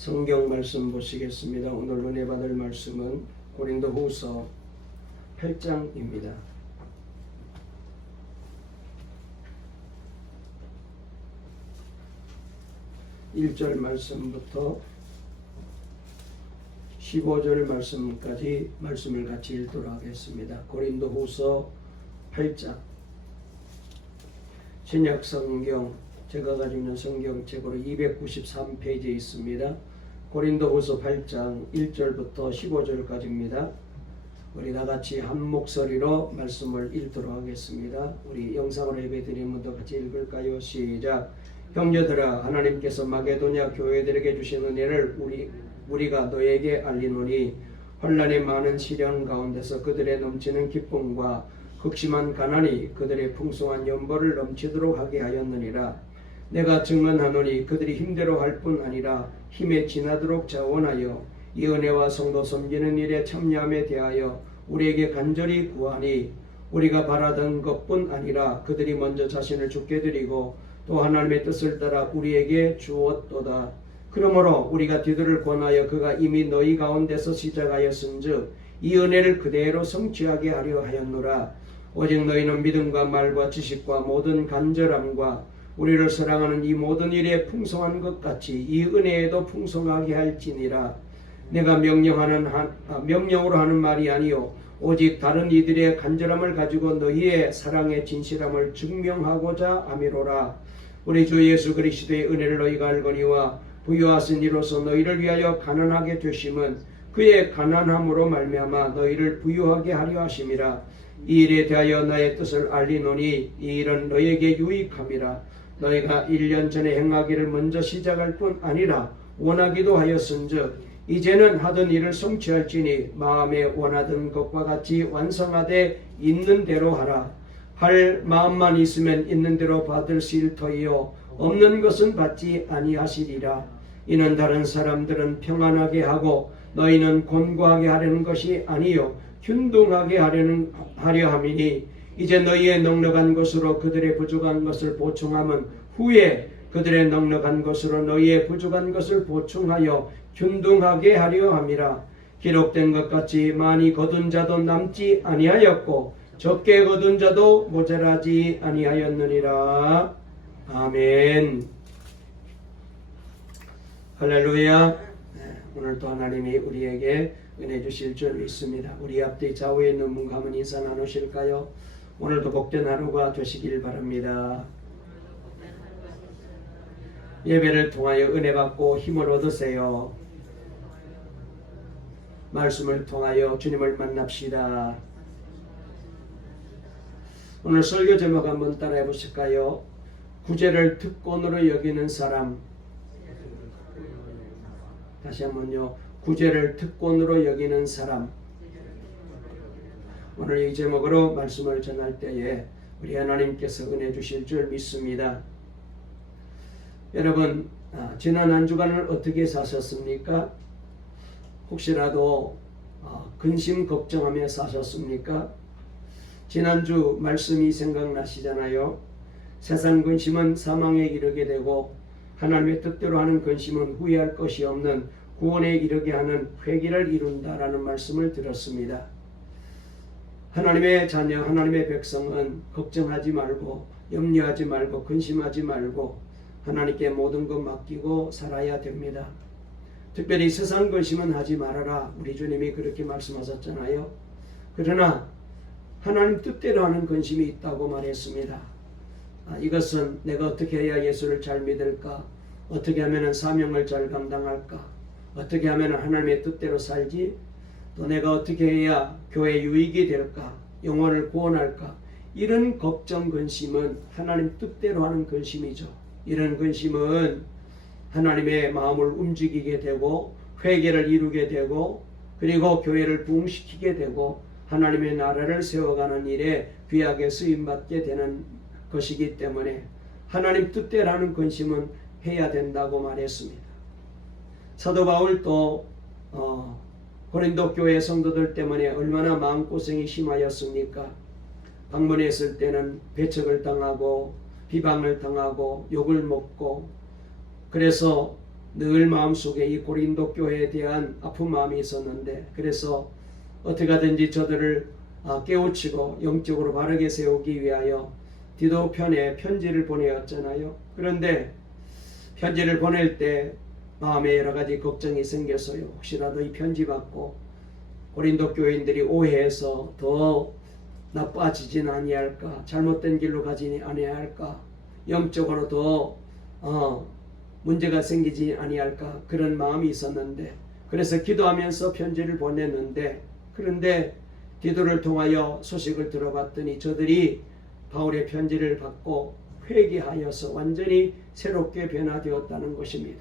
성경 말씀 보시겠습니다. 오늘 은혜 받을 말씀은 고린도후서 8장입니다. 1절 말씀부터 15절 말씀까지 말씀을 같이 읽도록 하겠습니다. 고린도후서 8장. 신약 성경 제가 가지고 있는 성경책으로 293페이지에 있습니다. 고린도후서 8장 1절부터 15절까지입니다. 우리 다같이 한 목소리로 말씀을 읽도록 하겠습니다. 우리 영상으로 예배드리는 분도 같이 읽을까요? 시작. 형제들아, 하나님께서 마게도냐 교회들에게 주신 은혜를 우리가 너에게 알리노니, 환난의 많은 시련 가운데서 그들의 넘치는 기쁨과 극심한 가난이 그들의 풍성한 연보를 넘치도록 하게 하였느니라. 내가 증언하노니 그들이 힘대로 할 뿐 아니라 힘에 지나도록 자원하여 이 은혜와 성도 섬기는 일에 참여함에 대하여 우리에게 간절히 구하니, 우리가 바라던 것뿐 아니라 그들이 먼저 자신을 주께 드리고 또 하나님의 뜻을 따라 우리에게 주었도다. 그러므로 우리가 디도를 권하여 그가 이미 너희 가운데서 시작하였은즉 이 은혜를 그대로 성취하게 하려 하였노라. 오직 너희는 믿음과 말과 지식과 모든 간절함과 우리를 사랑하는 이 모든 일에 풍성한 것 같이 이 은혜에도 풍성하게 할지니라. 내가 명령으로 하는 말이 아니요 오직 다른 이들의 간절함을 가지고 너희의 사랑의 진실함을 증명하고자 함이로라. 우리 주 예수 그리스도의 은혜를 너희가 알거니와 부유하신 이로서 너희를 위하여 가난하게 되심은 그의 가난함으로 말미암아 너희를 부유하게 하려 하심이라. 이 일에 대하여 나의 뜻을 알리노니 이 일은 너희에게 유익함이라. 너희가 1년 전에 행하기를 먼저 시작할 뿐 아니라 원하기도 하였은즉 이제는 하던 일을 성취할지니 마음에 원하던 것과 같이 완성하되 있는 대로 하라. 할 마음만 있으면 있는 대로 받을 일터이요 없는 것은 받지 아니하시리라. 이는 다른 사람들은 평안하게 하고 너희는 곤고하게 하려는 것이 아니요 균등하게 하려 함이니, 이제 너희의 넉넉한 것으로 그들의 부족한 것을 보충함은 후에 그들의 넉넉한 것으로 너희의 부족한 것을 보충하여 균등하게 하려 함이라. 기록된 것 같이 많이 거둔 자도 남지 아니하였고 적게 거둔 자도 모자라지 아니하였느니라. 아멘. 할렐루야. 오늘도 하나님이 우리에게 은혜 주실 줄 믿습니다. 우리 앞뒤 좌우에 있는 분 가면 인사 나누실까요? 오늘도 복된 하루가 되시길 바랍니다. 예배를 통하여 은혜 받고 힘을 얻으세요. 말씀을 통하여 주님을 만납시다. 오늘 설교 제목 한번 따라해 보실까요? 구제를 특권으로 여기는 사람. 다시 한번요. 구제를 특권으로 여기는 사람. 오늘 이 제목으로 말씀을 전할 때에 우리 하나님께서 은혜 주실 줄 믿습니다. 여러분, 지난 한 주간을 어떻게 사셨습니까? 혹시라도 근심 걱정하며 사셨습니까? 지난주 말씀이 생각나시잖아요. 세상 근심은 사망에 이르게 되고 하나님의 뜻대로 하는 근심은 후회할 것이 없는 구원에 이르게 하는 회개를 이룬다라는 말씀을 들었습니다. 하나님의 자녀, 하나님의 백성은 걱정하지 말고 염려하지 말고 근심하지 말고 하나님께 모든 것 맡기고 살아야 됩니다. 특별히 세상 근심은 하지 말아라. 우리 주님이 그렇게 말씀하셨잖아요. 그러나 하나님 뜻대로 하는 근심이 있다고 말했습니다. 이것은 내가 어떻게 해야 예수를 잘 믿을까? 어떻게 하면 사명을 잘 감당할까? 어떻게 하면 하나님의 뜻대로 살지? 또 내가 어떻게 해야 교회 유익이 될까? 영혼을 구원할까? 이런 걱정 근심은 하나님 뜻대로 하는 근심이죠. 이런 근심은 하나님의 마음을 움직이게 되고 회개를 이루게 되고 그리고 교회를 부흥시키게 되고 하나님의 나라를 세워가는 일에 귀하게 쓰임받게 되는 것이기 때문에 하나님 뜻대로 하는 근심은 해야 된다고 말했습니다. 사도 바울도 고린도 교회 성도들 때문에 얼마나 마음고생이 심하였습니까? 방문했을 때는 배척을 당하고 비방을 당하고 욕을 먹고, 그래서 늘 마음속에 이 고린도 교회에 대한 아픈 마음이 있었는데, 그래서 어떻게 하든지 저들을 깨우치고 영적으로 바르게 세우기 위하여 디도 편에 편지를 보내었잖아요. 그런데 편지를 보낼 때 마음에 여러 가지 걱정이 생겼어요. 혹시라도 이 편지 받고 고린도 교인들이 오해해서 더 나빠지진 아니할까, 잘못된 길로 가지 아니할까, 영적으로 더 문제가 생기지 아니할까, 그런 마음이 있었는데, 그래서 기도하면서 편지를 보냈는데, 그런데 기도를 통하여 소식을 들어봤더니 저들이 바울의 편지를 받고 회개하여서 완전히 새롭게 변화되었다는 것입니다.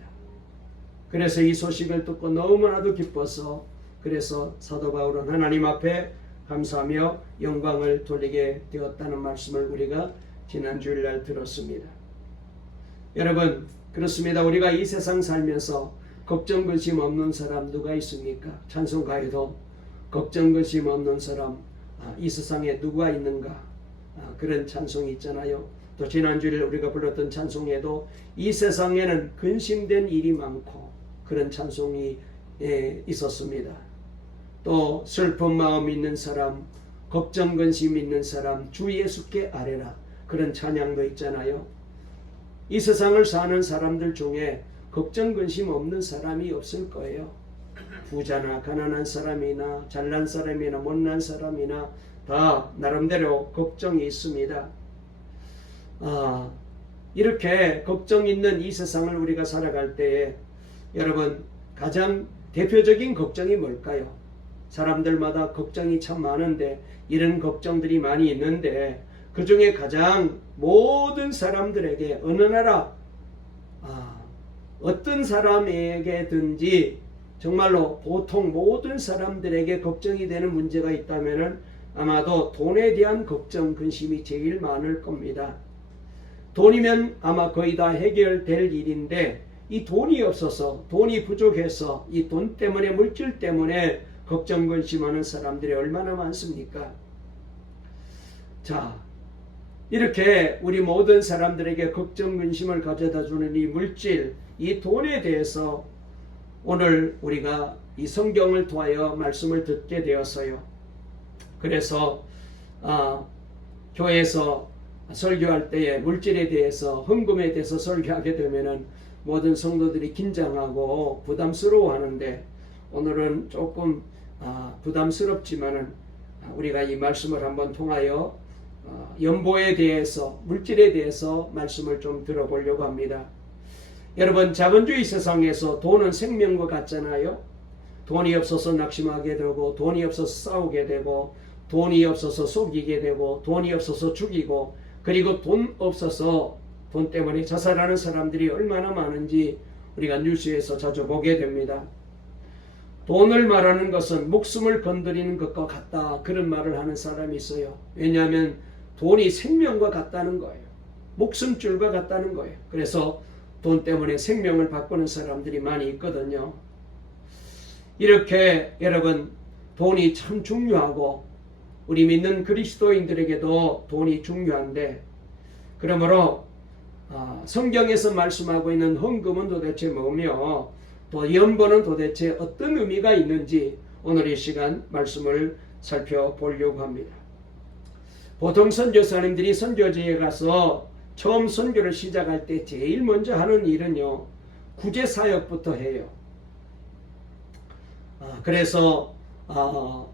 그래서 이 소식을 듣고 너무나도 기뻐서, 그래서 사도 바울은 하나님 앞에 감사하며 영광을 돌리게 되었다는 말씀을 우리가 지난 주일날 들었습니다. 여러분, 그렇습니다. 우리가 이 세상 살면서 걱정 근심 없는 사람 누가 있습니까? 찬송가에도 걱정 근심 없는 사람 이 세상에 누가 있는가, 그런 찬송이 있잖아요. 또 지난주에 우리가 불렀던 찬송에도 이 세상에는 근심된 일이 많고, 그런 찬송이 있었습니다. 또 슬픈 마음 있는 사람, 걱정 근심 있는 사람 주 예수께 아뢰라, 그런 찬양도 있잖아요. 이 세상을 사는 사람들 중에 걱정 근심 없는 사람이 없을 거예요. 부자나 가난한 사람이나 잘난 사람이나 못난 사람이나 다 나름대로 걱정이 있습니다. 이렇게 걱정 있는 이 세상을 우리가 살아갈 때에 여러분, 가장 대표적인 걱정이 뭘까요? 사람들마다 걱정이 참 많은데, 이런 걱정들이 많이 있는데, 그 중에 가장 모든 사람들에게 어느 나라 어떤 사람에게든지 정말로 보통 모든 사람들에게 걱정이 되는 문제가 있다면 아마도 돈에 대한 걱정 근심이 제일 많을 겁니다. 돈이면 아마 거의 다 해결될 일인데, 이 돈이 없어서, 돈이 부족해서, 이 돈 때문에, 물질 때문에 걱정 근심하는 사람들이 얼마나 많습니까? 자, 이렇게 우리 모든 사람들에게 걱정 근심을 가져다 주는 이 물질, 이 돈에 대해서 오늘 우리가 이 성경을 통하여 말씀을 듣게 되었어요. 그래서 교회에서 설교할 때에 물질에 대해서, 헌금에 대해서 설교하게 되면은 모든 성도들이 긴장하고 부담스러워 하는데, 오늘은 조금 부담스럽지만은 우리가 이 말씀을 한번 통하여 연보에 대해서, 물질에 대해서 말씀을 좀 들어보려고 합니다. 여러분, 자본주의 세상에서 돈은 생명과 같잖아요. 돈이 없어서 낙심하게 되고, 돈이 없어서 싸우게 되고, 돈이 없어서 속이게 되고, 돈이 없어서 죽이고, 그리고 돈 없어서, 돈 때문에 자살하는 사람들이 얼마나 많은지 우리가 뉴스에서 자주 보게 됩니다. 돈을 말하는 것은 목숨을 건드리는 것과 같다, 그런 말을 하는 사람이 있어요. 왜냐하면 돈이 생명과 같다는 거예요. 목숨줄과 같다는 거예요. 그래서 돈 때문에 생명을 바꾸는 사람들이 많이 있거든요. 이렇게 여러분, 돈이 참 중요하고 우리 믿는 그리스도인들에게도 돈이 중요한데, 그러므로 성경에서 말씀하고 있는 헌금은 도대체 뭐며, 또 연보는 도대체 어떤 의미가 있는지 오늘 이 시간 말씀을 살펴보려고 합니다. 보통 선교사님들이 선교지에 가서 처음 선교를 시작할 때 제일 먼저 하는 일은요, 구제사역부터 해요. 그래서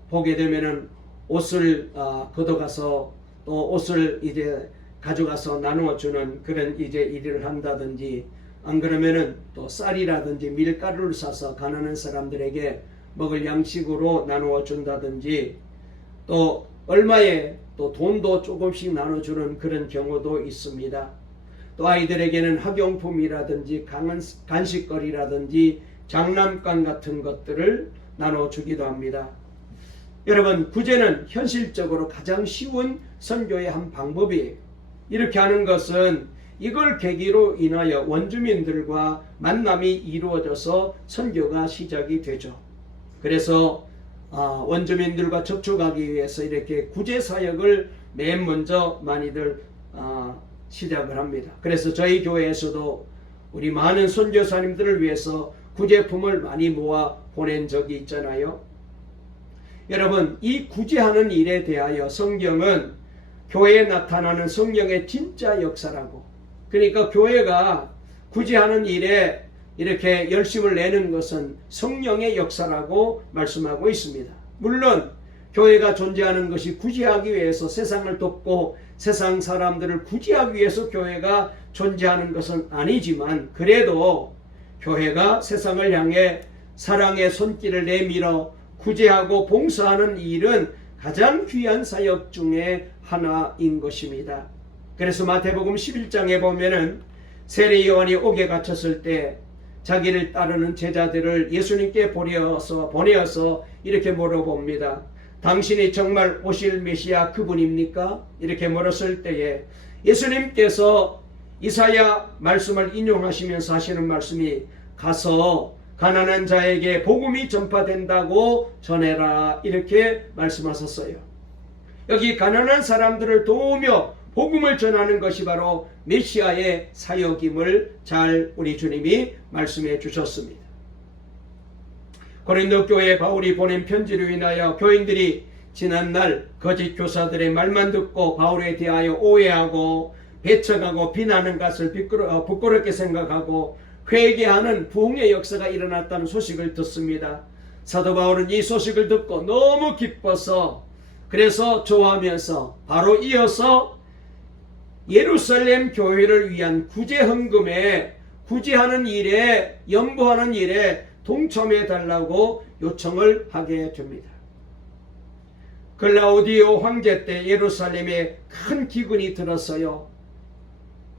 보게 되면은 옷을 걷어가서 또 옷을 이제 가져가서 나누어주는 그런 이제 일을 한다든지, 안 그러면은 또 쌀이라든지 밀가루를 사서 가난한 사람들에게 먹을 양식으로 나누어 준다든지, 또 얼마에 또 돈도 조금씩 나눠주는 그런 경우도 있습니다. 또 아이들에게는 학용품이라든지 간식거리라든지 장난감 같은 것들을 나눠주기도 합니다. 여러분, 구제는 현실적으로 가장 쉬운 선교의 한 방법이에요. 이렇게 하는 것은 이걸 계기로 인하여 원주민들과 만남이 이루어져서 선교가 시작이 되죠. 그래서 원주민들과 접촉하기 위해서 이렇게 구제사역을 맨 먼저 많이들 시작을 합니다. 그래서 저희 교회에서도 우리 많은 선교사님들을 위해서 구제품을 많이 모아 보낸 적이 있잖아요. 여러분, 이 구제하는 일에 대하여 성경은 교회에 나타나는 성령의 진짜 역사라고, 그러니까 교회가 구제하는 일에 이렇게 열심을 내는 것은 성령의 역사라고 말씀하고 있습니다. 물론 교회가 존재하는 것이 구제하기 위해서 세상을 돕고 세상 사람들을 구제하기 위해서 교회가 존재하는 것은 아니지만, 그래도 교회가 세상을 향해 사랑의 손길을 내밀어 구제하고 봉사하는 일은 가장 귀한 사역 중에 하나인 것입니다. 그래서 마태복음 11장에 보면은 세례 요한이 옥에 갇혔을 때 자기를 따르는 제자들을 예수님께 보내어서 이렇게 물어봅니다. 당신이 정말 오실 메시아 그분입니까? 이렇게 물었을 때에 예수님께서 이사야 말씀을 인용하시면서 하시는 말씀이, 가서 가난한 자에게 복음이 전파된다고 전해라, 이렇게 말씀하셨어요. 여기 가난한 사람들을 도우며 복음을 전하는 것이 바로 메시아의 사역임을 잘 우리 주님이 말씀해 주셨습니다. 고린도 교회 바울이 보낸 편지로 인하여 교인들이 지난날 거짓 교사들의 말만 듣고 바울에 대하여 오해하고 배척하고 비난하는 것을 부끄럽게 생각하고 회개하는 부흥의 역사가 일어났다는 소식을 듣습니다. 사도 바울은 이 소식을 듣고 너무 기뻐서, 그래서 좋아하면서 바로 이어서 예루살렘 교회를 위한 구제 헌금에, 구제하는 일에, 연보하는 일에 동참해 달라고 요청을 하게 됩니다. 글라우디오 황제 때 예루살렘에 큰 기근이 들었어요.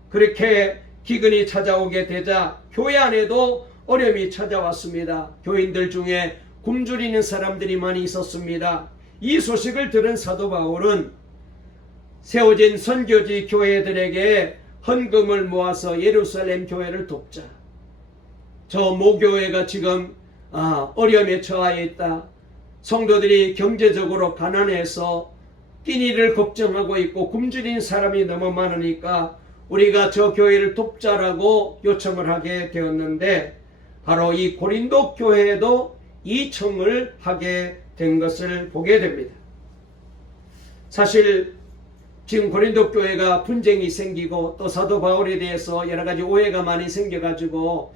그렇게 기근이 찾아오게 되자 교회 안에도 어려움이 찾아왔습니다. 교인들 중에 굶주리는 사람들이 많이 있었습니다. 이 소식을 들은 사도 바울은 세워진 선교지 교회들에게 헌금을 모아서 예루살렘 교회를 돕자. 저 모교회가 지금 어려움에 처해 있다. 성도들이 경제적으로 가난해서 끼니를 걱정하고 있고 굶주린 사람이 너무 많으니까 우리가 저 교회를 돕자라고 요청을 하게 되었는데, 바로 이 고린도 교회도 이 청을 하게 된 것을 보게 됩니다. 사실 지금 고린도 교회가 분쟁이 생기고 또 사도 바울에 대해서 여러 가지 오해가 많이 생겨가지고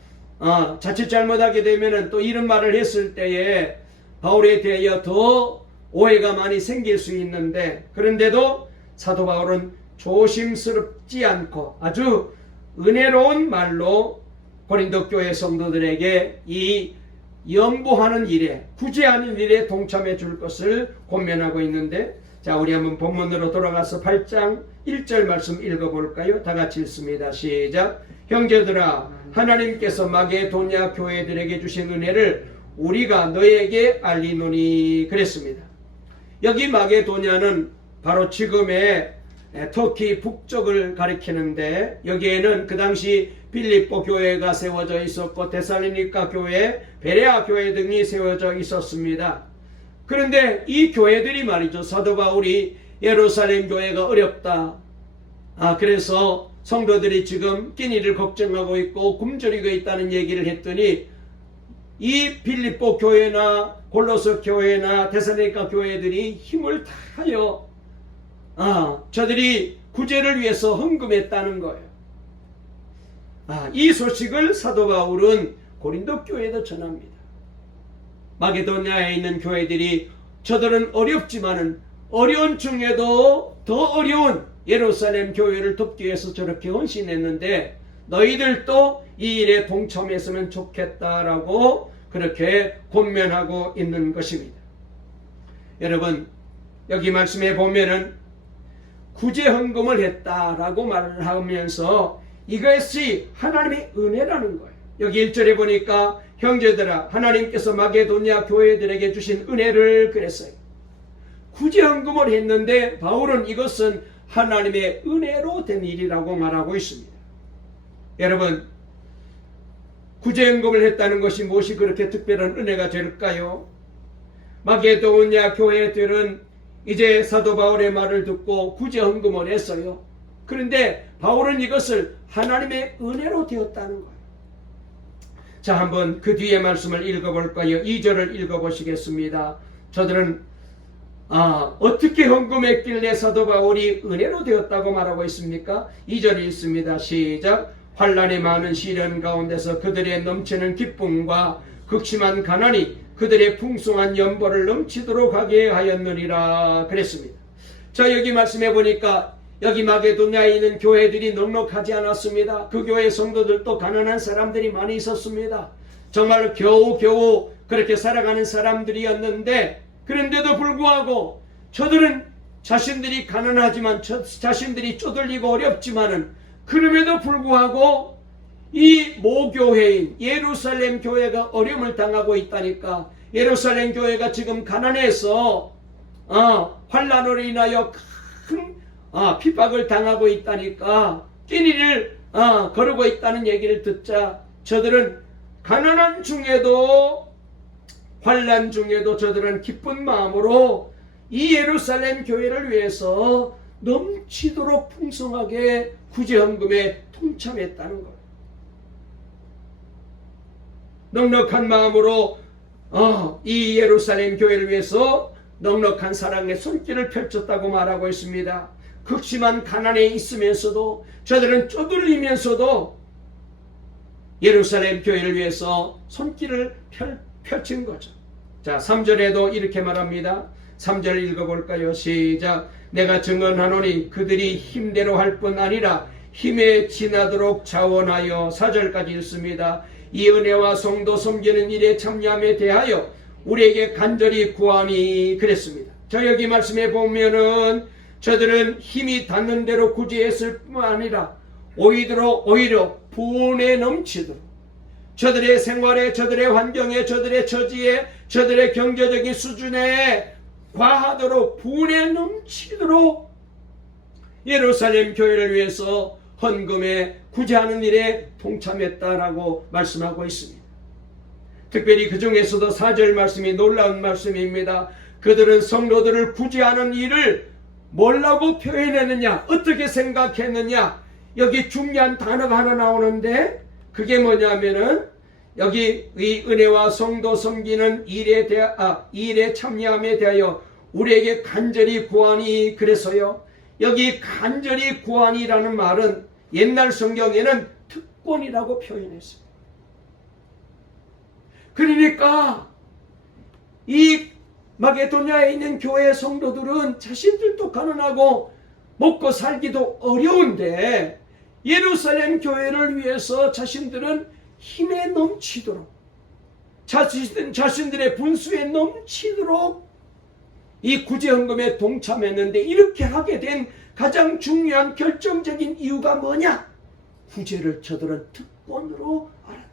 자칫 잘못하게 되면은 또 이런 말을 했을 때에 바울에 대하여 더 오해가 많이 생길 수 있는데, 그런데도 사도 바울은 조심스럽지 않고 아주 은혜로운 말로 고린도 교회 성도들에게 이 연보하는 일에, 구제하는 일에 동참해 줄 것을 권면하고 있는데, 자, 우리 한번 본문으로 돌아가서 8장 1절 말씀 읽어볼까요? 다 같이 읽습니다. 시작. 형제들아, 하나님께서 마게도냐 교회들에게 주신 은혜를 우리가 너에게 알리노니, 그랬습니다. 여기 마게도냐는 바로 지금의 터키 북쪽을 가리키는데, 여기에는 그 당시 빌립보 교회가 세워져 있었고 데살로니가 교회, 베레아 교회 등이 세워져 있었습니다. 그런데 이 교회들이 말이죠, 사도 바울이 예루살렘 교회가 어렵다, 그래서 성도들이 지금 끼니를 걱정하고 있고 굶주리고 있다는 얘기를 했더니, 이 빌립보 교회나 골로새 교회나 데살로니가 교회들이 힘을 다하여 저들이 구제를 위해서 헌금했다는 거예요. 이 소식을 사도 바울은 고린도 교회에도 전합니다. 마게도냐에 있는 교회들이 저들은 어렵지만은 어려운 중에도 더 어려운 예루살렘 교회를 돕기 위해서 저렇게 헌신했는데 너희들도 이 일에 동참했으면 좋겠다라고 그렇게 권면하고 있는 것입니다. 여러분, 여기 말씀에 보면은 구제 헌금을 했다라고 말을 하면서 이것이 하나님의 은혜라는 거예요. 여기 1절에 보니까 형제들아, 하나님께서 마게도냐 교회들에게 주신 은혜를 그랬어요. 구제 헌금을 했는데 바울은 이것은 하나님의 은혜로 된 일이라고 말하고 있습니다. 여러분, 구제 헌금을 했다는 것이 무엇이 그렇게 특별한 은혜가 될까요? 마게도냐 교회들은 이제 사도 바울의 말을 듣고 구제 헌금을 했어요. 그런데 바울은 이것을 하나님의 은혜로 되었다는 거예요. 자, 한번 그 뒤에 말씀을 읽어볼까요? 2절을 읽어보시겠습니다. 저들은 어떻게 헌금했길래 사도 바울이 은혜로 되었다고 말하고 있습니까? 2절이 있습니다. 시작. 환난이 많은 시련 가운데서 그들의 넘치는 기쁨과 극심한 가난이 그들의 풍성한 연보를 넘치도록 하게 하였느니라 그랬습니다. 자, 여기 말씀해 보니까 여기 마게도냐에 있는 교회들이 넉넉하지 않았습니다. 그 교회 성도들도 가난한 사람들이 많이 있었습니다. 정말 겨우겨우 그렇게 살아가는 사람들이었는데, 그런데도 불구하고 저들은 자신들이 가난하지만 자신들이 쪼들리고 어렵지만은 그럼에도 불구하고 이 모교회인 예루살렘 교회가 어려움을 당하고 있다니까. 예루살렘 교회가 지금 가난해서 환난으로 인하여 큰 핍박을 당하고 있다니까. 끼니를 거르고 있다는 얘기를 듣자 저들은 가난한 중에도 환난 중에도 저들은 기쁜 마음으로 이 예루살렘 교회를 위해서 넘치도록 풍성하게 구제헌금에 동참했다는 것. 넉넉한 마음으로 이 예루살렘 교회를 위해서 넉넉한 사랑의 손길을 펼쳤다고 말하고 있습니다. 극심한 가난에 있으면서도 저들은 쪼들리면서도 예루살렘 교회를 위해서 손길을 펼친 거죠. 자, 3절에도 이렇게 말합니다. 3절 읽어볼까요? 시작. 내가 증언하노니 그들이 힘대로 할 뿐 아니라 힘에 지나도록 자원하여. 4절까지 읽습니다. 이 은혜와 성도 섬기는 일에 참여함에 대하여 우리에게 간절히 구하니 그랬습니다. 저 여기 말씀에 보면은 저들은 힘이 닿는 대로 구제했을 뿐 아니라 오히려 분에 넘치도록 저들의 생활에, 저들의 환경에, 저들의 처지에, 저들의 경제적인 수준에 과하도록 분에 넘치도록 예루살렘 교회를 위해서 헌금에 구제하는 일에 동참했다라고 말씀하고 있습니다. 특별히 그 중에서도 4절 말씀이 놀라운 말씀입니다. 그들은 성도들을 구제하는 일을 뭐라고 표현했느냐, 어떻게 생각했느냐. 여기 중요한 단어가 하나 나오는데 그게 뭐냐면은 여기 이 은혜와 성도 섬기는 일에 참여함에 대하여 우리에게 간절히 구하니 그래서요. 여기 간절히 구하니라는 말은 옛날 성경에는 특권이라고 표현했어요. 그러니까 이 마게도냐에 있는 교회 성도들은 자신들도 가난하고 먹고 살기도 어려운데 예루살렘 교회를 위해서 자신들은 힘에 넘치도록 자신들의 분수에 넘치도록 이 구제헌금에 동참했는데, 이렇게 하게 된 가장 중요한 결정적인 이유가 뭐냐? 구제를 저들은 특권으로 알았다.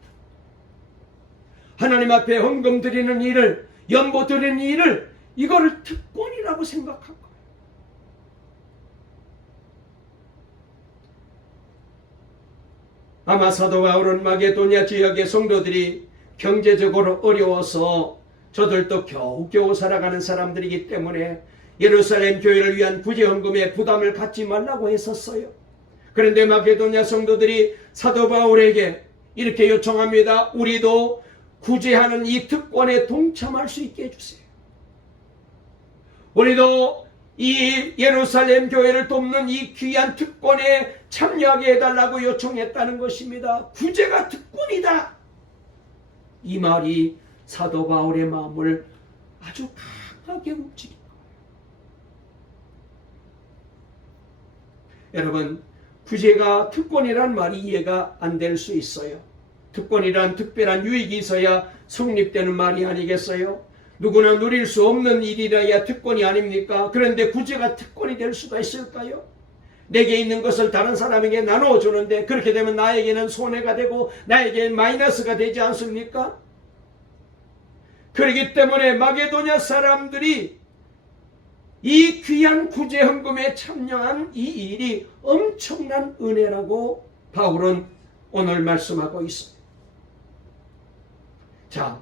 하나님 앞에 헌금 드리는 일을, 연보 드리는 일을, 이거를 특권이라고 생각한 거예요. 아마 사도 바울은 마게도냐 지역의 성도들이 경제적으로 어려워서 저들도 겨우겨우 살아가는 사람들이기 때문에 예루살렘 교회를 위한 구제헌금에 부담을 갖지 말라고 했었어요. 그런데 마게도냐 성도들이 사도 바울에게 이렇게 요청합니다. 우리도 구제하는 이 특권에 동참할 수 있게 해주세요. 우리도 이 예루살렘 교회를 돕는 이 귀한 특권에 참여하게 해달라고 요청했다는 것입니다. 구제가 특권이다. 이 말이 사도 바울의 마음을 아주 강하게 움직인 거예요. 여러분, 구제가 특권이란 말이 이해가 안 될 수 있어요. 특권이란 특별한 유익이 있어야 성립되는 말이 아니겠어요? 누구나 누릴 수 없는 일이라야 특권이 아닙니까? 그런데 구제가 특권이 될 수가 있을까요? 내게 있는 것을 다른 사람에게 나눠주는데 그렇게 되면 나에게는 손해가 되고 나에게는 마이너스가 되지 않습니까? 그렇기 때문에 마게도냐 사람들이 이 귀한 구제헌금에 참여한 이 일이 엄청난 은혜라고 바울은 오늘 말씀하고 있습니다. 자,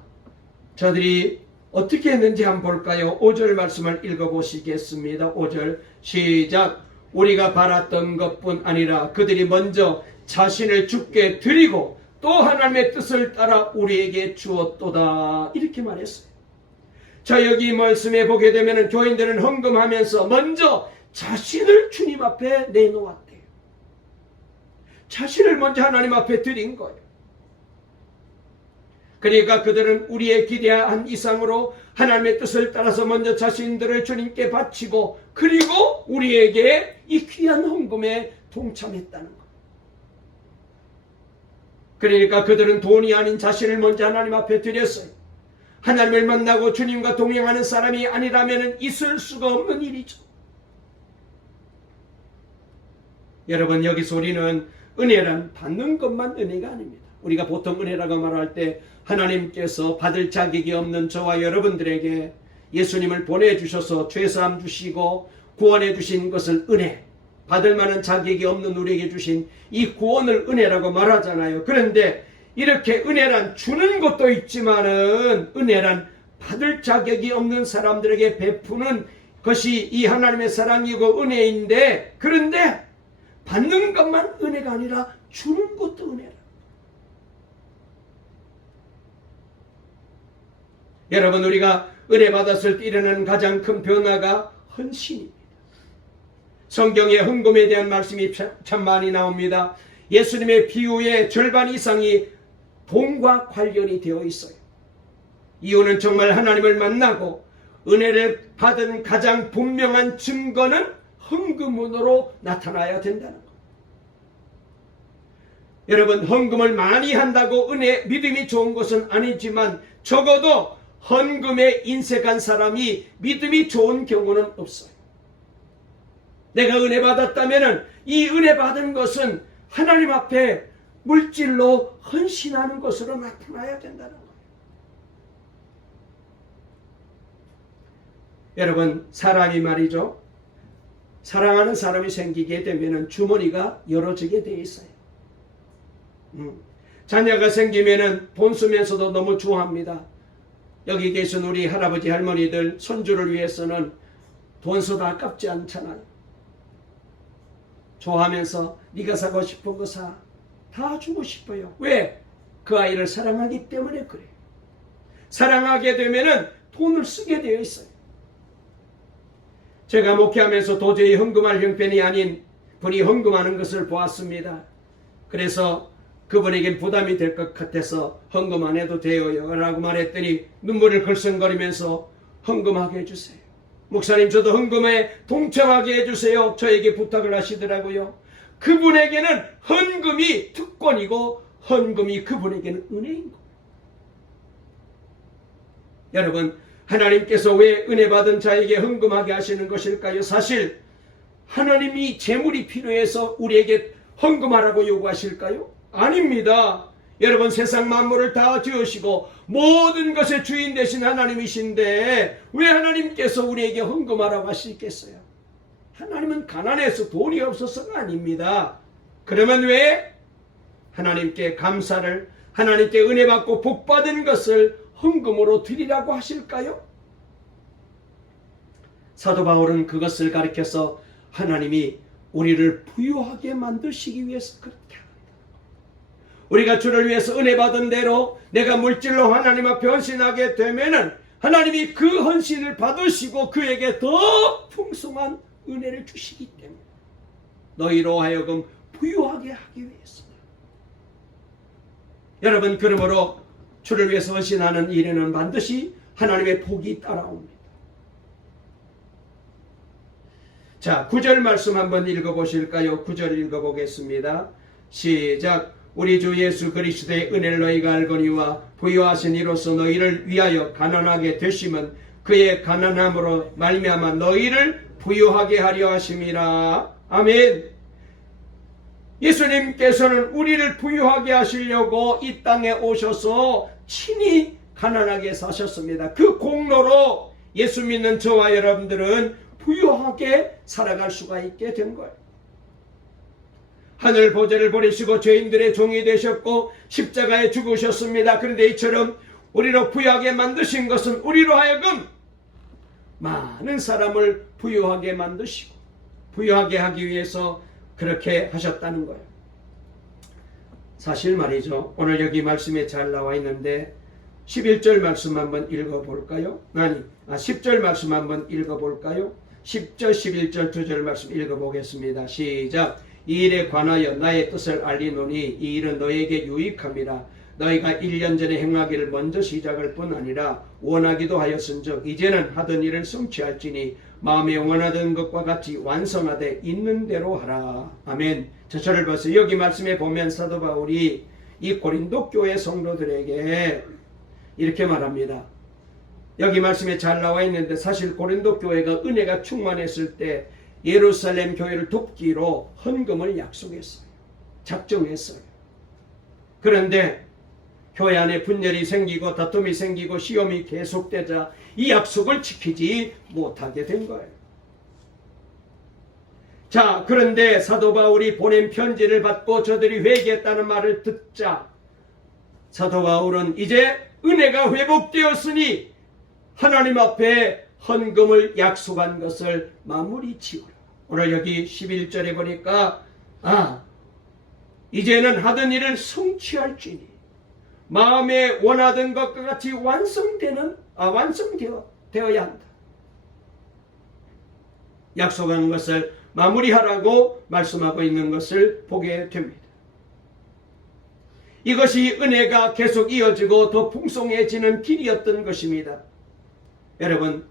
저들이 어떻게 했는지 한번 볼까요? 5절 말씀을 읽어보시겠습니다. 5절 시작. 우리가 바랐던 것뿐 아니라 그들이 먼저 자신을 주께 드리고 또 하나님의 뜻을 따라 우리에게 주었도다. 이렇게 말했어요. 자, 여기 말씀에 보게 되면 교인들은 헌금하면서 먼저 자신을 주님 앞에 내놓았대요. 자신을 먼저 하나님 앞에 드린 거예요. 그러니까 그들은 우리의 기대한 이상으로 하나님의 뜻을 따라서 먼저 자신들을 주님께 바치고 그리고 우리에게 이 귀한 헌금에 동참했다는 것. 그러니까 그들은 돈이 아닌 자신을 먼저 하나님 앞에 드렸어요. 하나님을 만나고 주님과 동행하는 사람이 아니라면 있을 수가 없는 일이죠. 여러분, 여기서 우리는 은혜란 받는 것만 은혜가 아닙니다. 우리가 보통 은혜라고 말할 때 하나님께서 받을 자격이 없는 저와 여러분들에게 예수님을 보내주셔서 죄사함 주시고 구원해 주신 것을 은혜, 받을 만한 자격이 없는 우리에게 주신 이 구원을 은혜라고 말하잖아요. 그런데 이렇게 은혜란 주는 것도 있지만은 은혜란 받을 자격이 없는 사람들에게 베푸는 것이 이 하나님의 사랑이고 은혜인데, 그런데 받는 것만 은혜가 아니라 주는 것도 은혜라. 여러분, 우리가 은혜 받았을 때 일어나는 가장 큰 변화가 헌신입니다. 성경에 헌금에 대한 말씀이 참 많이 나옵니다. 예수님의 비유의 절반 이상이 돈과 관련이 되어 있어요. 이유는 정말 하나님을 만나고 은혜를 받은 가장 분명한 증거는 헌금으로 나타나야 된다는 것. 여러분, 헌금을 많이 한다고 믿음이 좋은 것은 아니지만 적어도 헌금에 인색한 사람이 믿음이 좋은 경우는 없어요. 내가 은혜 받았다면 이 은혜 받은 것은 하나님 앞에 물질로 헌신하는 것으로 나타나야 된다는 거예요. 여러분, 사람이 말이죠, 사랑하는 사람이 생기게 되면 주머니가 열어지게 되어 있어요. 자녀가 생기면 돈 쓰면서도 너무 좋아합니다. 여기 계신 우리 할아버지 할머니들 손주를 위해서는 돈 써도 아깝지 않잖아요. 좋아하면서 네가 사고 싶은 거 사, 다 주고 싶어요. 왜? 그 아이를 사랑하기 때문에 그래요. 사랑하게 되면은 돈을 쓰게 되어 있어요. 제가 목회하면서 도저히 헌금할 형편이 아닌 분이 헌금하는 것을 보았습니다. 그래서 그분에겐 부담이 될 것 같아서 헌금 안 해도 돼요 라고 말했더니 눈물을 글썽거리면서 헌금하게 해주세요. 목사님, 저도 헌금에 동참하게 해주세요. 저에게 부탁을 하시더라고요. 그분에게는 헌금이 특권이고 헌금이 그분에게는 은혜인 거예요. 여러분, 하나님께서 왜 은혜 받은 자에게 헌금하게 하시는 것일까요? 사실 하나님이 재물이 필요해서 우리에게 헌금하라고 요구하실까요? 아닙니다. 여러분, 세상 만물을 다 지으시고 모든 것의 주인 되신 하나님이신데 왜 하나님께서 우리에게 헌금하라고 하시겠어요? 하나님은 가난해서 돈이 없어서가 아닙니다. 그러면 왜 하나님께 감사를, 하나님께 은혜 받고 복 받은 것을 헌금으로 드리라고 하실까요? 사도 바울은 그것을 가리켜서 하나님이 우리를 부유하게 만드시기 위해서 그렇게 합니다. 우리가 주를 위해서 은혜 받은 대로 내가 물질로 하나님 앞에 헌신하게 되면은 하나님이 그 헌신을 받으시고 그에게 더 풍성한 은혜를 주시기 때문에 너희로 하여금 부유하게 하기 위해서다. 여러분, 그러므로 주를 위해서 헌신하는 일에는 반드시 하나님의 복이 따라옵니다. 자, 9절 말씀 한번 읽어보실까요? 9절 읽어보겠습니다. 시작. 우리 주 예수 그리스도의 은혜를 너희가 알거니와 부유하신 이로써 너희를 위하여 가난하게 되심은 그의 가난함으로 말미암아 너희를 부유하게 하려 하심이라. 아멘. 예수님께서는 우리를 부유하게 하시려고 이 땅에 오셔서 친히 가난하게 사셨습니다. 그 공로로 예수 믿는 저와 여러분들은 부유하게 살아갈 수가 있게 된 거예요. 하늘 보좌를 버리시고 죄인들의 종이 되셨고 십자가에 죽으셨습니다. 그런데 이처럼 우리로 부유하게 만드신 것은 우리로 하여금 많은 사람을 부유하게 만드시고 부유하게 하기 위해서 그렇게 하셨다는 거예요. 사실 말이죠. 오늘 여기 말씀에 잘 나와 있는데 11절 말씀 한번 읽어볼까요? 10절 말씀 한번 읽어볼까요? 10절 11절 2절 말씀 읽어보겠습니다. 시작. 이 일에 관하여 나의 뜻을 알리노니 이 일은 너에게 유익함이라. 너희가 1년 전에 행하기를 먼저 시작할 뿐 아니라 원하기도 하였은즉 이제는 하던 일을 성취할지니 마음에 원하던 것과 같이 완성하되 있는 대로 하라. 아멘. 저절을 보세요. 여기 말씀에 보면 사도 바울이 이 고린도 교회 성도들에게 이렇게 말합니다. 여기 말씀에 잘 나와 있는데 사실 고린도 교회가 은혜가 충만했을 때 예루살렘 교회를 돕기로 헌금을 약속했어요. 작정했어요. 그런데 교회 안에 분열이 생기고 다툼이 생기고 시험이 계속되자 이 약속을 지키지 못하게 된 거예요. 자, 그런데 사도 바울이 보낸 편지를 받고 저들이 회개했다는 말을 듣자 사도 바울은 이제 은혜가 회복되었으니 하나님 앞에 헌금을 약속한 것을 마무리 지어라. 오늘 여기 11절에 보니까 이제는 하던 일을 성취할지니 마음에 원하던 것과 같이 완성되어야 한다. 약속한 것을 마무리하라고 말씀하고 있는 것을 보게 됩니다. 이것이 은혜가 계속 이어지고 더 풍성해지는 길이었던 것입니다. 여러분,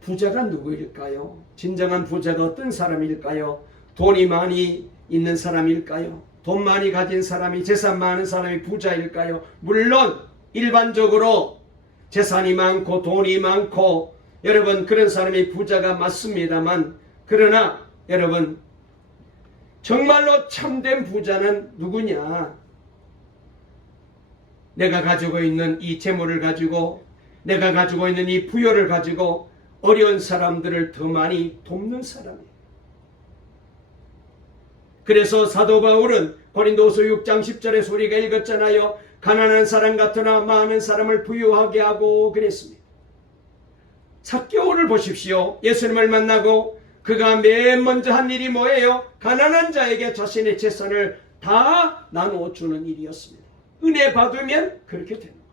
부자가 누구일까요? 진정한 부자가 어떤 사람일까요? 돈이 많이 있는 사람일까요? 돈 많이 가진 사람이, 재산 많은 사람이 부자일까요? 물론 일반적으로 재산이 많고 돈이 많고 여러분 그런 사람이 부자가 맞습니다만, 그러나 여러분 정말로 참된 부자는 누구냐? 내가 가지고 있는 이 재물을 가지고, 내가 가지고 있는 이 부여를 가지고 어려운 사람들을 더 많이 돕는 사람이에요. 그래서 사도 바울은 고린도후서 6장 10절에 우리가 읽었잖아요. 가난한 사람 같으나 많은 사람을 부유하게 하고 그랬습니다. 삭개오를 보십시오. 예수님을 만나고 그가 맨 먼저 한 일이 뭐예요? 가난한 자에게 자신의 재산을 다 나누어 주는 일이었습니다. 은혜 받으면 그렇게 됩니다.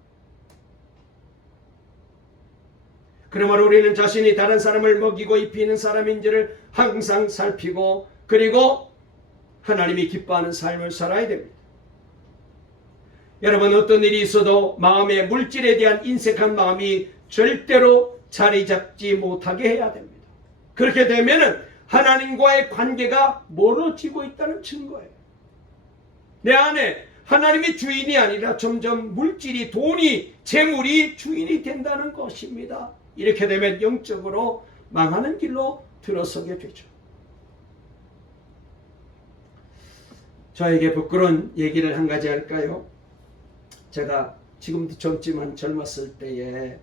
그러므로 우리는 자신이 다른 사람을 먹이고 입히는 사람인지를 항상 살피고, 그리고 하나님이 기뻐하는 삶을 살아야 됩니다. 여러분, 어떤 일이 있어도 마음에 물질에 대한 인색한 마음이 절대로 자리 잡지 못하게 해야 됩니다. 그렇게 되면 하나님과의 관계가 멀어지고 있다는 증거예요. 내 안에 하나님이 주인이 아니라 점점 물질이, 돈이, 재물이 주인이 된다는 것입니다. 이렇게 되면 영적으로 망하는 길로 들어서게 되죠. 저에게 부끄러운 얘기를 한 가지 할까요? 제가 지금도 젊지만 젊었을 때에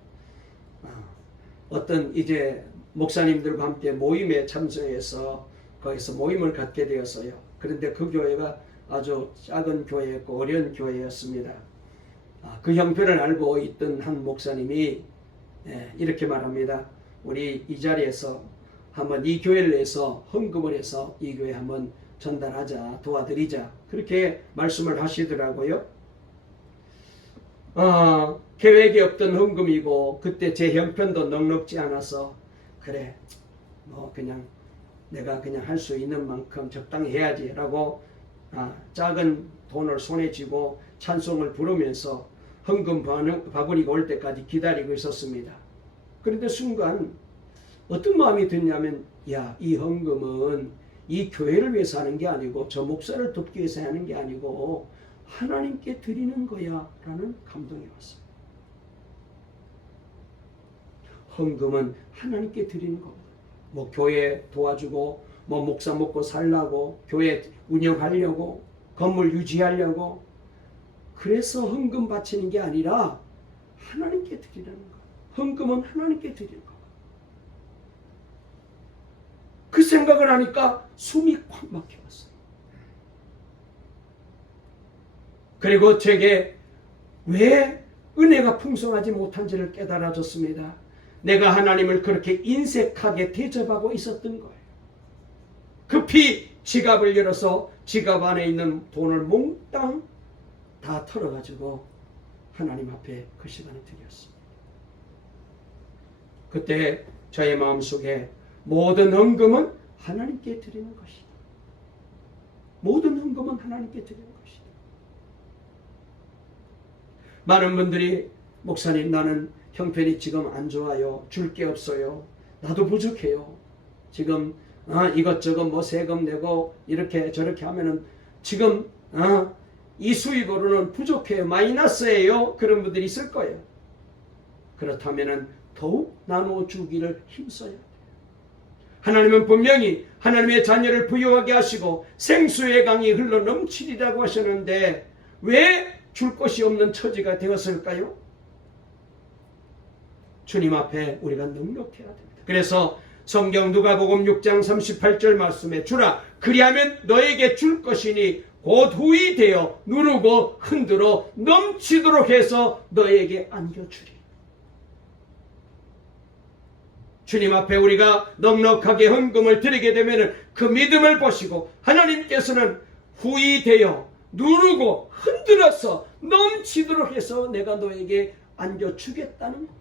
어떤 이제 목사님들과 함께 모임에 참석해서 거기서 모임을 갖게 되었어요. 그런데 그 교회가 아주 작은 교회였고 어려운 교회였습니다. 그 형편을 알고 있던 한 목사님이 이렇게 말합니다. 우리 이 자리에서 한번 이 교회를 위해서 헌금을 해서 이 교회에 한번 전달하자, 도와드리자, 그렇게 말씀을 하시더라고요. 계획이 없던 헌금이고 그때 제 형편도 넉넉지 않아서 그래 그냥 내가 그냥 할 수 있는 만큼 적당히 해야지 라고 작은 돈을 손에 쥐고 찬송을 부르면서 헌금 바구니가 올 때까지 기다리고 있었습니다. 그런데 순간 어떤 마음이 드냐면, 이 헌금은 이 교회를 위해서 하는 게 아니고 저 목사를 돕기 위해서 하는 게 아니고 하나님께 드리는 거야 라는 감동이 왔어요. 헌금은 하나님께 드리는 겁니다. 뭐 교회 도와주고 뭐 목사 먹고 살라고, 교회 운영하려고, 건물 유지하려고, 그래서 헌금 바치는 게 아니라 하나님께 드리라는 거예요. 헌금은 하나님께 드리는 거예요. 그 생각을 하니까 숨이 꽉 막혀왔어요. 그리고 제게 왜 은혜가 풍성하지 못한지를 깨달아졌습니다. 내가 하나님을 그렇게 인색하게 대접하고 있었던 거예요. 급히 지갑을 열어서 지갑 안에 있는 돈을 몽땅 다 털어가지고 하나님 앞에 그 시간에 드렸습니다. 그때 저의 마음속에 모든 헌금은 하나님께 드리는 것이다. 모든 헌금은 하나님께 드리는 것이다. 많은 분들이 목사님, 나는 형편이 지금 안 좋아요. 줄 게 없어요. 나도 부족해요. 지금 이것저것 뭐 세금 내고 이렇게 저렇게 하면은 지금 이 수입으로는 부족해요. 마이너스예요. 그런 분들이 있을 거예요. 그렇다면은 더욱 나눠주기를 힘써야 돼요. 하나님은 분명히 하나님의 자녀를 부유하게 하시고 생수의 강이 흘러 넘치리라고 하셨는데 왜 줄 것이 없는 처지가 되었을까요? 주님 앞에 우리가 넉넉해야 됩니다. 그래서 성경 누가복음 6장 38절 말씀에 주라 그리하면 너에게 줄 것이니 곧 후이 되어 누르고 흔들어 넘치도록 해서 너에게 안겨주리. 주님 앞에 우리가 넉넉하게 헌금을 드리게 되면 그 믿음을 보시고 하나님께서는 후이 되어 누르고 흔들어서 넘치도록 해서 내가 너에게 안겨주겠다는 겁니다.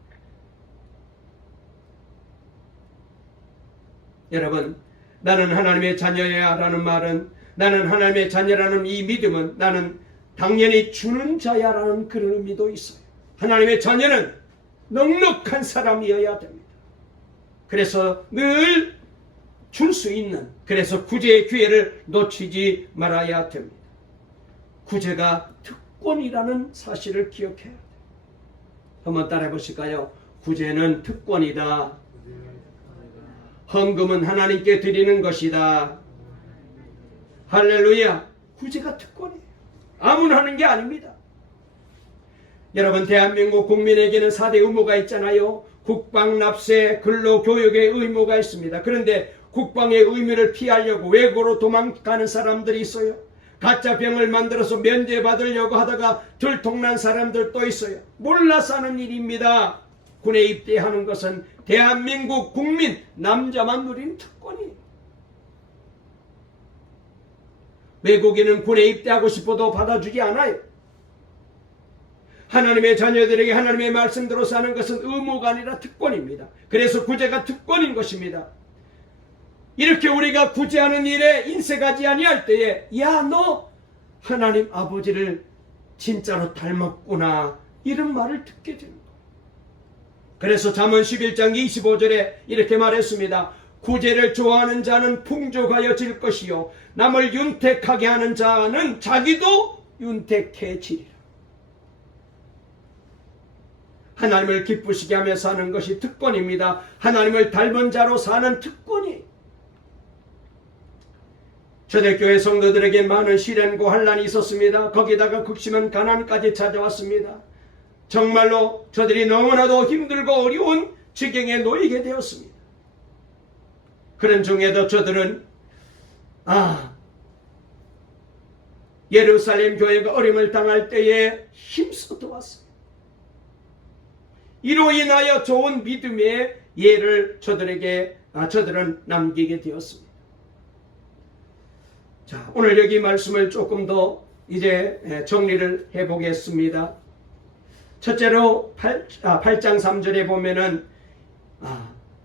여러분, 나는 하나님의 자녀야 라는 말은, 나는 하나님의 자녀라는 이 믿음은 나는 당연히 주는 자야 라는 그런 의미도 있어요. 하나님의 자녀는 넉넉한 사람이어야 됩니다. 그래서 늘 줄 수 있는, 그래서 구제의 기회를 놓치지 말아야 됩니다. 구제가 특권이라는 사실을 기억해야 돼요. 한번 따라해 보실까요? 구제는 특권이다. 헌금은 하나님께 드리는 것이다. 할렐루야. 구제가 특권이에요. 아무나 하는 게 아닙니다. 여러분, 대한민국 국민에게는 4대 의무가 있잖아요. 국방, 납세, 근로, 교육의 의무가 있습니다. 그런데 국방의 의무를 피하려고 외국으로 도망가는 사람들이 있어요. 가짜 병을 만들어서 면제받으려고 하다가 들통난 사람들도 있어요. 몰라서 하는 일입니다. 군에 입대하는 것은 대한민국 국민 남자만 누리는 특권이에요. 외국인은 군에 입대하고 싶어도 받아주지 않아요. 하나님의 자녀들에게 하나님의 말씀대로 사는 것은 의무가 아니라 특권입니다. 그래서 구제가 특권인 것입니다. 이렇게 우리가 구제하는 일에 인색하지 아니할 때에 야, 너 하나님 아버지를 진짜로 닮았구나, 이런 말을 듣게 되는 거예요. 그래서 잠언 11장 25절에 이렇게 말했습니다. 구제를 좋아하는 자는 풍족하여질 것이요 남을 윤택하게 하는 자는 자기도 윤택해지리라. 하나님을 기쁘시게 하며 사는 것이 특권입니다. 하나님을 닮은 자로 사는 특권이. 초대교회 성도들에게 많은 시련과 환난이 있었습니다. 거기다가 극심한 가난까지 찾아왔습니다. 정말로 저들이 너무나도 힘들고 어려운 지경에 놓이게 되었습니다. 그런 중에도 저들은 예루살렘 교회가 어려움을 당할 때에 힘써 도왔습니다. 이로 인하여 좋은 믿음의 예를 저들은 남기게 되었습니다. 자, 오늘 여기 말씀을 조금 더 이제 정리를 해보겠습니다. 첫째로 8장 3절에 보면은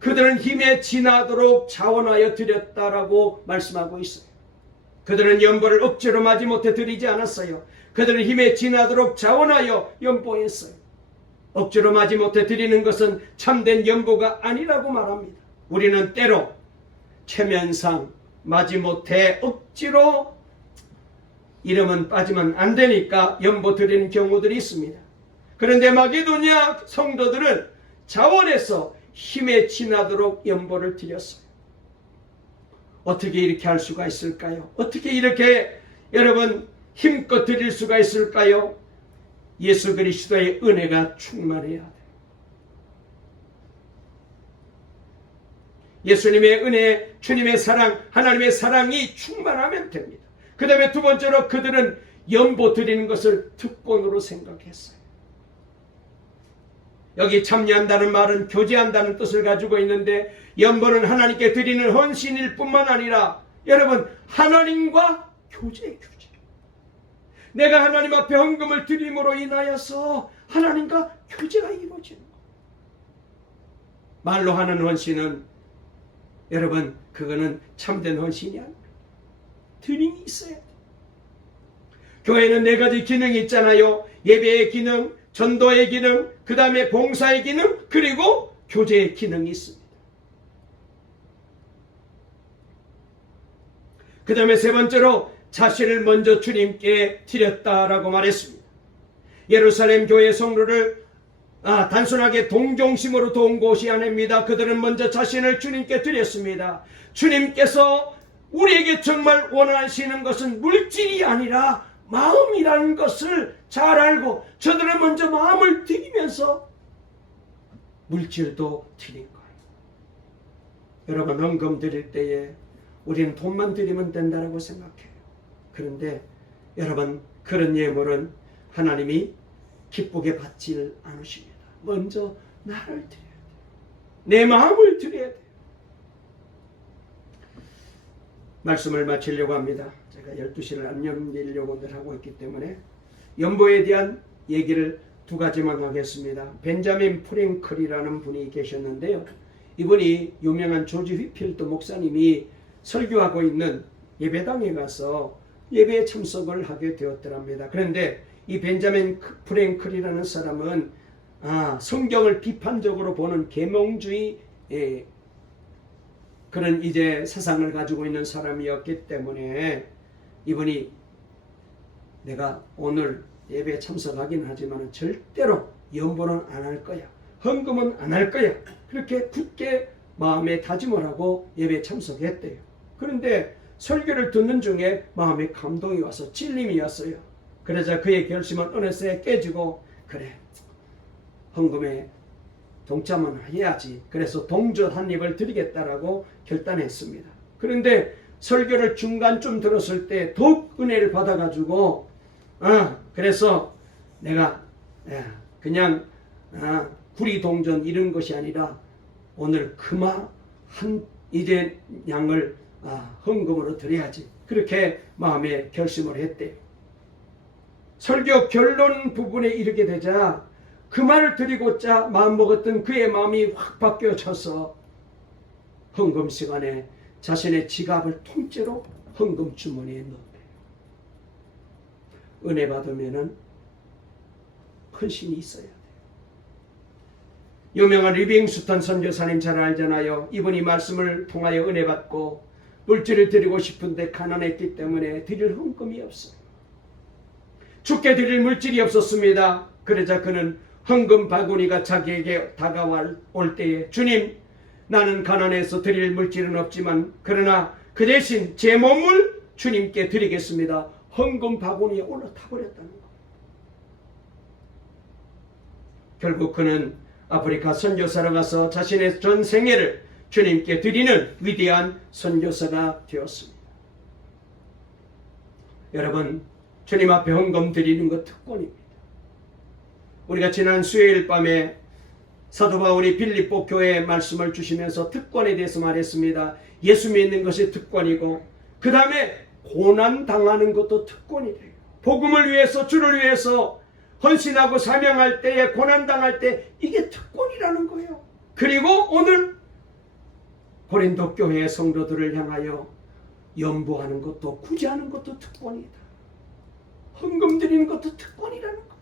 그들은 힘에 지나도록 자원하여 드렸다라고 말씀하고 있어요. 그들은 연보를 억지로 마지못해 드리지 않았어요. 그들은 힘에 지나도록 자원하여 연보했어요. 억지로 마지못해 드리는 것은 참된 연보가 아니라고 말합니다. 우리는 때로 체면상 마지못해 억지로 이름은 빠지면 안 되니까 연보 드리는 경우들이 있습니다. 그런데 마게도냐 성도들은 자원해서 힘에 지나도록 연보를 드렸어요. 어떻게 이렇게 할 수가 있을까요? 어떻게 이렇게 여러분 힘껏 드릴 수가 있을까요? 예수 그리스도의 은혜가 충만해야 돼요. 예수님의 은혜, 주님의 사랑, 하나님의 사랑이 충만하면 됩니다. 그 다음에 두 번째로 그들은 연보 드리는 것을 특권으로 생각했어요. 여기 참여한다는 말은 교제한다는 뜻을 가지고 있는데 연보는 하나님께 드리는 헌신일 뿐만 아니라 여러분 하나님과 교제. 내가 하나님 앞에 헌금을 드림으로 인하여서 하나님과 교제가 이루어지는 거예요. 말로 하는 헌신은 여러분 그거는 참된 헌신이 아닙니다. 드림이 있어야 돼요. 교회는 4가지 기능이 있잖아요. 예배의 기능, 전도의 기능, 그 다음에 봉사의 기능, 그리고 교제의 기능이 있습니다. 그 다음에 3번째로 자신을 먼저 주님께 드렸다라고 말했습니다. 예루살렘 교회 성도를 단순하게 동정심으로 도운 곳이 아닙니다. 그들은 먼저 자신을 주님께 드렸습니다. 주님께서 우리에게 정말 원하시는 것은 물질이 아니라 마음이라는 것을 잘 알고 저들은 먼저 마음을 드리면서 물질도 드린 거예요. 여러분 헌금 드릴 때에 우리는 돈만 드리면 된다고 생각해요. 그런데 여러분 그런 예물은 하나님이 기쁘게 받지 않으십니다. 먼저 나를 드려야 돼요. 내 마음을 드려야 돼요. 말씀을 마치려고 합니다. 제가 12시를 안 넘기려고 늘 하고 있기 때문에 연보에 대한 얘기를 2가지만 하겠습니다. 벤자민 프랭클이라는 분이 계셨는데요. 이분이 유명한 조지 휘필드 목사님이 설교하고 있는 예배당에 가서 예배에 참석을 하게 되었더랍니다. 그런데 이 벤자민 프랭클이라는 사람은 성경을 비판적으로 보는 계몽주의 그런 이제 세상을 가지고 있는 사람이었기 때문에 이분이 내가 오늘 예배에 참석하긴 하지만 절대로 연보는 안 할 거야. 헌금은 안 할 거야. 그렇게 굳게 마음에 다짐을 하고 예배에 참석했대요. 그런데 설교를 듣는 중에 마음에 감동이 와서 찔림이 왔어요. 그러자 그의 결심은 어느새 깨지고 그래 헌금에 동참은 해야지. 그래서 동전 한 입을 드리겠다라고 결단했습니다. 그런데 설교를 중간쯤 들었을 때 더욱 은혜를 받아가지고 그래서 내가 그냥 구리 동전 이런 것이 아니라 오늘 금화 한 이제 양을 헌금으로 드려야지. 그렇게 마음에 결심을 했대요. 설교 결론 부분에 이르게 되자 금화를 드리고자 마음먹었던 그의 마음이 확 바뀌어져서 헌금 시간에 자신의 지갑을 통째로 헌금 주머니에 넣었대요. 은혜 받으면은 헌신이 있어야 돼요. 유명한 리빙스턴 선교사님 잘 알잖아요. 이분이 말씀을 통하여 은혜 받고 물질을 드리고 싶은데 가난했기 때문에 드릴 헌금이 없어요. 주께 드릴 물질이 없었습니다. 그러자 그는 헌금 바구니가 자기에게 다가올 때에 주님 나는 가난해서 드릴 물질은 없지만 그러나 그 대신 제 몸을 주님께 드리겠습니다. 헌금 바구니에 올라타 버렸다는 거. 결국 그는 아프리카 선교사로 가서 자신의 전 생애를 주님께 드리는 위대한 선교사가 되었습니다. 여러분 주님 앞에 헌금 드리는 것 특권입니다. 우리가 지난 수요일 밤에 사도 바울이 빌립보 교회에 말씀을 주시면서 특권에 대해서 말했습니다. 예수 믿는 것이 특권이고 그 다음에 고난 당하는 것도 특권이 돼요. 복음을 위해서 주를 위해서 헌신하고 사명할 때에 고난 당할 때 이게 특권이라는 거예요. 그리고 오늘 고린도 교회의 성도들을 향하여 연보하는 것도 구제하는 것도 특권이다. 헌금 드리는 것도 특권이라는 거.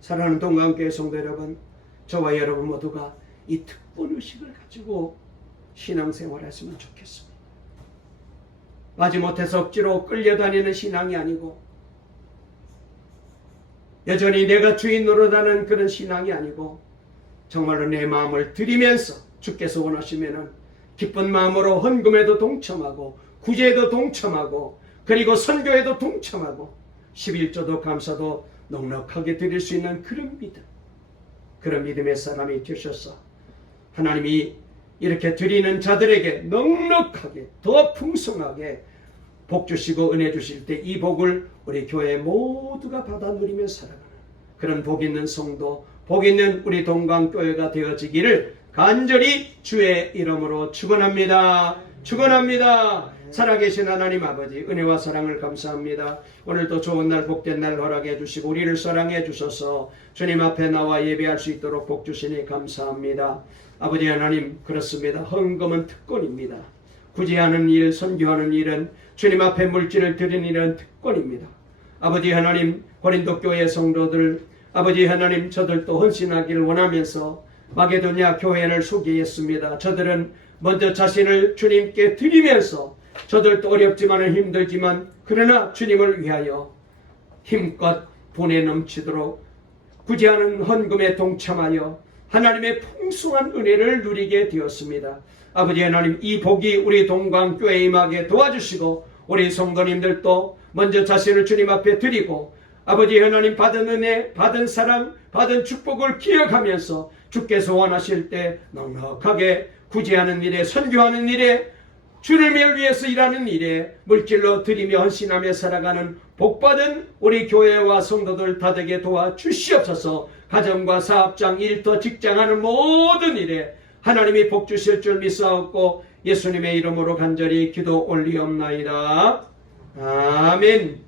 사랑하는 동강교회 성도 여러분, 저와 여러분 모두가 이 특권의식을 가지고 신앙생활 했으면 좋겠습니다. 마지못해서 억지로 끌려다니는 신앙이 아니고 여전히 내가 주인 노릇하는 그런 신앙이 아니고 정말로 내 마음을 드리면서 주께서 원하시면 기쁜 마음으로 헌금에도 동참하고 구제에도 동참하고 그리고 선교에도 동참하고 11조도 감사도 넉넉하게 드릴 수 있는 그런 믿음, 그런 믿음의 사람이 되셔서 하나님이 이렇게 드리는 자들에게 넉넉하게 더 풍성하게 복 주시고 은혜 주실 때 이 복을 우리 교회 모두가 받아 누리며 살아가는 그런 복 있는 성도, 복 있는 우리 동강교회가 되어지기를 간절히 주의 이름으로 축원합니다. 축원합니다. 살아계신 하나님 아버지, 은혜와 사랑을 감사합니다. 오늘도 좋은 날, 복된 날 허락해 주시고 우리를 사랑해 주셔서 주님 앞에 나와 예배할 수 있도록 복 주시니 감사합니다. 아버지 하나님, 그렇습니다. 헌금은 특권입니다. 구제하는 일, 선교하는 일은, 주님 앞에 물질을 드리는 일은 특권입니다. 아버지 하나님, 고린도 교회 성도들, 아버지 하나님, 저들도 헌신하기를 원하면서 마게도냐 교회를 소개했습니다. 저들은 먼저 자신을 주님께 드리면서, 저들도 어렵지만 힘들지만 그러나 주님을 위하여 힘껏 분에 넘치도록 구제하는 헌금에 동참하여 하나님의 풍성한 은혜를 누리게 되었습니다. 아버지 하나님, 이 복이 우리 동광교회에 임하게 도와주시고 우리 성도님들도 먼저 자신을 주님 앞에 드리고 아버지 하나님, 받은 은혜, 받은 사랑, 받은 축복을 기억하면서 주께서 원하실 때 넉넉하게 구제하는 일에, 선교하는 일에, 주님을 위해서 일하는 일에 물질로 드리며 헌신하며 살아가는 복받은 우리 교회와 성도들 다 되게 도와주시옵소서. 가정과 사업장, 일터, 직장하는 모든 일에 하나님이 복 주실 줄 믿사옵고 예수님의 이름으로 간절히 기도 올리옵나이다. 아멘.